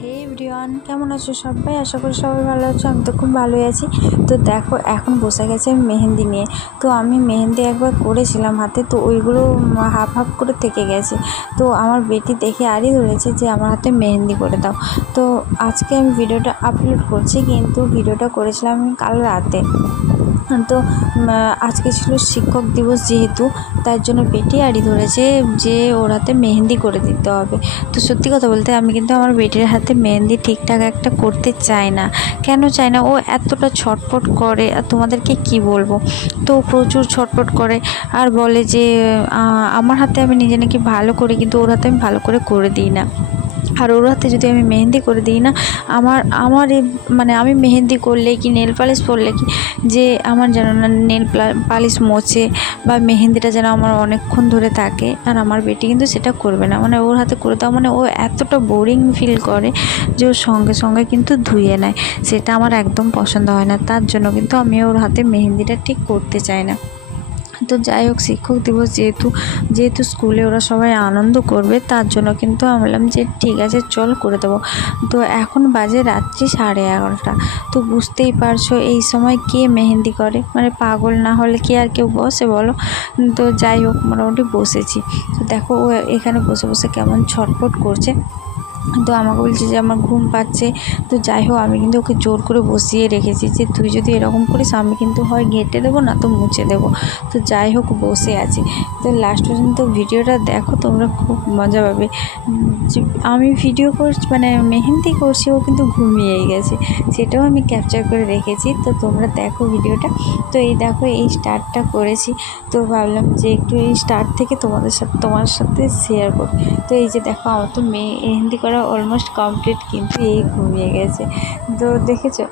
হে everyone, কেমন আছো সবাই? আশা করি সবাই ভালো আছো। আমি তো খুব ভালোই আছি। তো দেখো, এখন বসে গেছে মেহেন্দি নিয়ে। তো আমি মেহেন্দি একবার করেছিলাম হাতে, তো ওইগুলো হাফ হাফ করে থেকে গেছে। তো আমার বেটি দেখে আরই ধরেছে যে আমার হাতে মেহেন্দি করে দাও। তো আজকে আমি ভিডিওটা আপলোড করছি, কিন্তু ভিডিওটা করেছিলাম আমি কাল রাতে। তো আজকে ছিল শিক্ষক দিবস, যেহেতু তার জন্য বেটি আড়ি ধরেছে যে ওর হাতে মেহেন্দি করে দিতে হবে। তো সত্যি কথা বলতে আমি কিন্তু আমার বেটির হাতে মেহেন্দি ঠিকঠাক একটা করতে চাই না। কেন চাই না? ও এতটা ছটফট করে, আর তোমাদেরকে কি বলবো। তো প্রচুর ছটফট করে আর বলে যে আমার হাতে আমি নিজে নাকি ভালো করি, কিন্তু ওর হাতে আমি ভালো করে দিই না। আর ওর হাতে যদি আমি মেহেন্দি করে দিই না, আমার মানে আমি মেহেন্দি করলে কি নেল পালিশ পরলে কি যে আমার যেন না নেল পালিশ মোছে বা মেহেন্দিটা যেন আমার অনেকক্ষণ ধরে থাকে। আর আমার বেটি কিন্তু সেটা করবে না, মানে ওর হাতে করে দাও মানে ও এতটা বোরিং ফিল করে যে ওর সঙ্গে সঙ্গে কিন্তু ধুয়ে নেয়। সেটা আমার একদম পছন্দ হয় না, তার জন্য কিন্তু আমি ওর হাতে মেহেন্দিটা ঠিক করতে চাই না। তো যাই হোক, শিক্ষক দিবস যেহেতু স্কুলে ওরা সবাই আনন্দ করবে, তার জন্য কিন্তু আমি বললাম যে ঠিক আছে চল করে দেবো। তো এখন বাজে রাত্রি 11:30। তো বুঝতেই পারছো এই সময় কে মেহেন্দি করে, মানে পাগল না হলে কি আর কেউ বসে বলো। তো যাই হোক, মোটামুটি বসেছি। তো দেখো ও এখানে বসে বসে কেমন ছটফট করছে। তো আমাকে বলছে যে আমার ঘুম পাচ্ছে। তো যাই হোক, আমি কিন্তু ওকে জোর করে বসিয়ে রেখেছি যে তুই যদি এরকম করিস আমি কিন্তু হয় ঘেঁটে দেবো, না তো মুছে দেবো। তো যাই হোক, বসে আছি। তো লাস্ট পর্যন্ত ভিডিওটা দেখো, তোমরা খুব মজা পাবে। যে আমি ভিডিও করছি, মানে মেহেন্দি করছি, ও কিন্তু ঘুমিয়েই গেছে। সেটাও আমি ক্যাপচার করে রেখেছি। তো তোমরা দেখো ভিডিওটা। তো এই দেখো, এই স্টার্টটা করেছি। তো ভাবলাম যে একটু এই স্টার্ট থেকে তোমার সাথে শেয়ার করি। তো এই যে দেখো, আমার তো মেহেন্দি করা অলমোস্ট কমপ্লিট, কিন্তু এই ঘুমিয়ে গেছে। তো দেখেছো?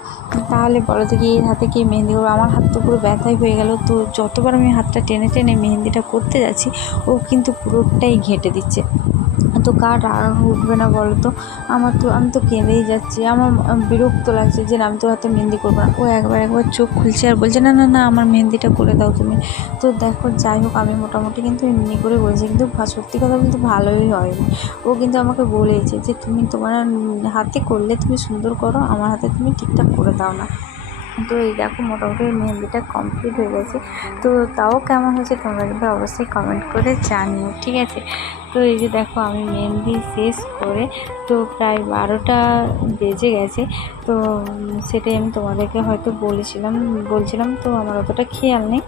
তাহলে বলো তো কি, এর হাতে কি মেহেন্দি করবো? আমার হাত তো পুরো ব্যথাই হয়ে গেল। তো যতবার আমি হাতটা টেনে টেনে মেহেন্দিটা করতে যাচ্ছি, ও কিন্তু পুরোটাই ঘেঁটে দিচ্ছে। তো কার রাগ উঠবে না বলো তো? আমি তো কেঁদেই যাচ্ছি। আমার বিরক্ত লাগছে যে না, আমি তোর হাতে মেহেন্দি করবো না। ও একবার চোখ খুলছে আর বলছে না না না, আমার মেহেন্দিটা করে দাও তুমি। তো দেখো, যাই হোক, আমি মোটামুটি কিন্তু এমনি করে বলেছি, কিন্তু সত্যি কথা বলতে ভালোই হয়নি। ও কিন্তু আমাকে বলেছে যে তুমি তোমার হাতে করলে তুমি সুন্দর করো, আমার হাতে তুমি ঠিকঠাক করে দাও না। তো এই দেখো, মোটামুটি মেহেন্দিটা কমপ্লিট হয়ে গেছে। তো তাও কেমন হয়েছে তোমরা কিন্তু অবশ্যই কমেন্ট করে জানিও, ঠিক আছে? তো এই যে দেখো, আমি মেহেন্দি শেষ করে তো প্রায় 12টা বেজে গেছে। তো সেটাই আমি তোমাদেরকে হয়তো বলছিলাম, তো আমার অতটা খেয়াল নেই।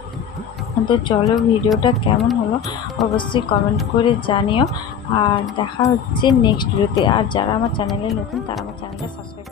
তো চলো, ভিডিওটা কেমন হলো অবশ্যই কমেন্ট করে জানিও। আর দেখা হচ্ছে নেক্সট ভিডিওতে। আর যারা আমার চ্যানেলে নতুন, তারা আমার চ্যানেলটা সাবস্ক্রাইব